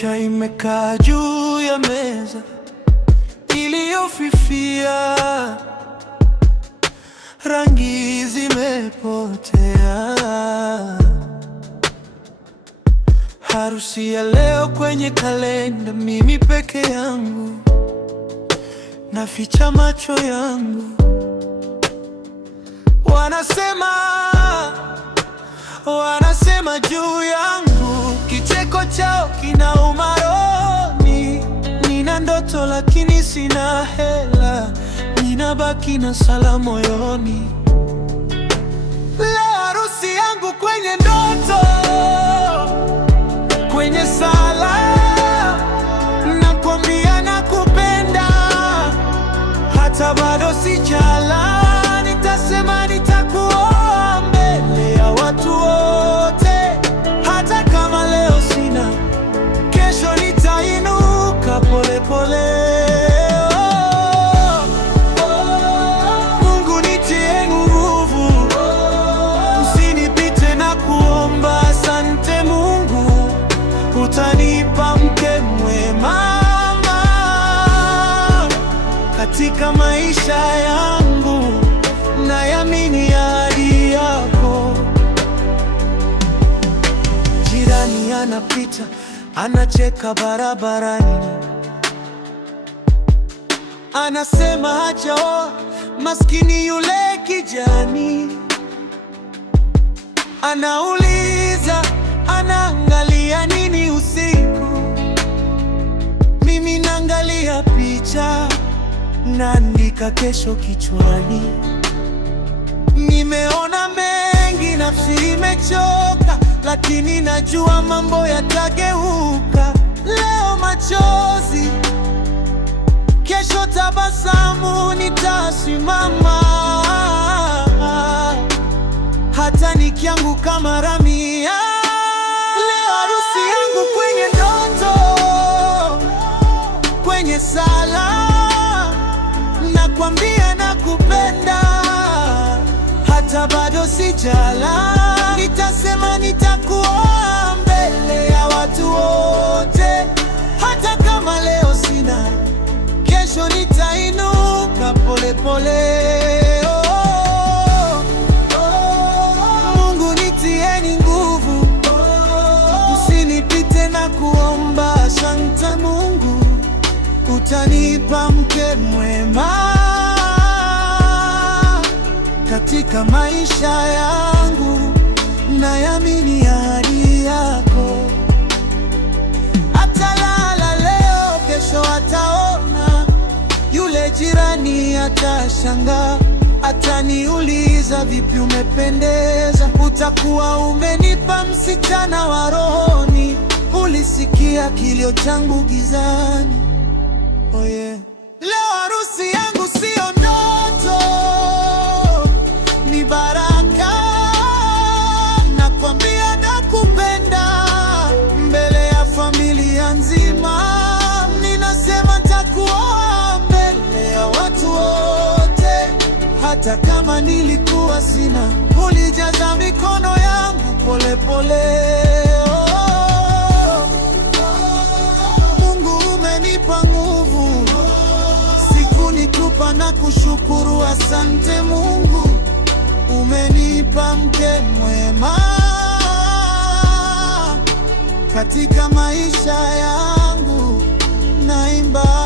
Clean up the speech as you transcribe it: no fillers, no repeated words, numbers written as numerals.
Picha imekaa juu ya meza iliyofifia, rangi zimepotea. Harusi ya leo kwenye kalenda, mimi peke yangu, naficha macho yangu. Wanasema juu yangu, kicheko chao kinauma rohoni. Nina ndoto lakini sina hela, ninabaki na sala moyoni. Leo harusi yangu kwenye ndoto, kwenye sala, nakwambia nakupenda, hata bado sijala. Nitasema nitakuoa mbele ya watu wote, hata kama leo sina, kesho nitainuka pole pole. Mungu nitie nguvu, usinipite na kuomba. Asante Mungu, utanipa mke mwema katika maisha yangu, nayamini ahadi yako. Jirani anapita, anacheka barabarani, anasema hajaoa, maskini yule kijani. Anauliza anaangalia nini usiku, mimi naangalia picha, naandika kesho kichwani. Nimeona mengi, nafsi imechoka, lakini najua mambo yatageuka. Leo machozi, kesho tabasamu, nitasimama hata nikianguka mara mia. Leo harusi yangu kwenye ndoto, kwenye sala, nakwambia nakupenda, hata bado sijala. Nitasema nitakuoa mbele ya watu wote, hata kama leo sina, kesho nitainuka pole pole. Mungu nitieni nguvu, usinipite na kuomba. Asante Mungu, utanipa mke mwema katika maisha yangu, nayamini ahadi yako. Atalala leo, kesho ataona. Yule jirani atashangaa, ataniuliza vipi umependeza? Utakuwa umenipa msichana wa rohoni. Ulisikia kilio changu gizani, oh yeah. Leo harusi yangu sio ndoto, ni baraka. Nakwambia nakupenda mbele ya familia nzima. Ninasema nitakuoa mbele ya watu wote, hata kama nilikuwa sina. Ulijaza mikono yangu pole pole. Mungu umenipa nguvu, sikunitupa na kushukuru. Asante Mungu, umenipa mke mwema katika maisha yangu, naimba